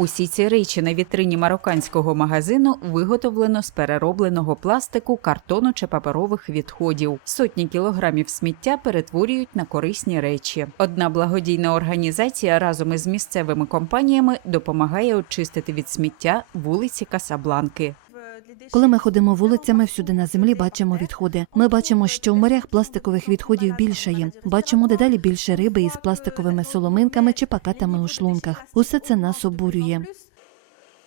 Усі ці речі на вітрині марокканського магазину виготовлено з переробленого пластику, картону чи паперових відходів. Сотні кілограмів сміття перетворюють на корисні речі. Одна благодійна організація разом із місцевими компаніями допомагає очистити від сміття вулиці Касабланки. Коли ми ходимо вулицями, всюди на землі бачимо відходи. Ми бачимо, що в морях пластикових відходів більше є. Бачимо дедалі більше риби із пластиковими соломинками чи пакетами у шлунках. Усе це нас обурює.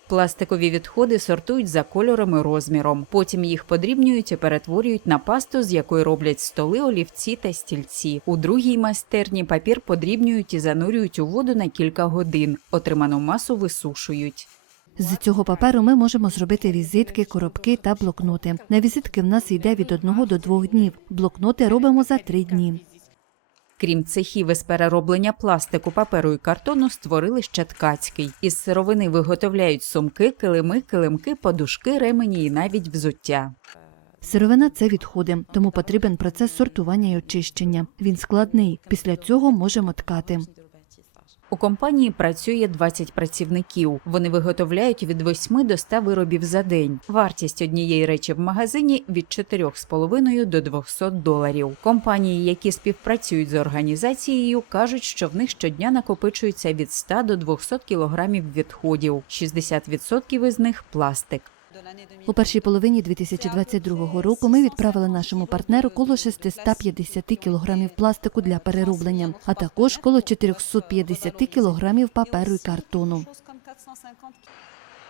Пластикові відходи сортують за кольором і розміром. Потім їх подрібнюють і перетворюють на пасту, з якої роблять столи, олівці та стільці. У другій майстерні папір подрібнюють і занурюють у воду на кілька годин. Отриману масу висушують. З цього паперу ми можемо зробити візитки, коробки та блокноти. На візитки в нас йде від одного до двох днів. Блокноти робимо за три дні. Крім цехів із перероблення пластику, паперу і картону, створили ще ткацький. Із сировини виготовляють сумки, килими, килимки, подушки, ремені і навіть взуття. Сировина це відходи, тому потрібен процес сортування і очищення. Він складний. Після цього можемо ткати. У компанії працює 20 працівників. Вони виготовляють від 8 до 100 виробів за день. Вартість однієї речі в магазині від 4,5 до 200 доларів. Компанії, які співпрацюють з організацією, кажуть, що в них щодня накопичується від 100 до 200 кілограмів відходів. 60% із них пластик. У першій половині 2022 року ми відправили нашому партнеру коло 650 кілограмів пластику для перероблення, а також коло 450 кілограмів паперу і картону.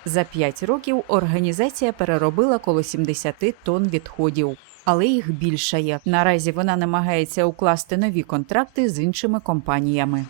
За 5 років організація переробила коло 70 тонн відходів. Але їх більшає. Наразі вона намагається укласти нові контракти з іншими компаніями.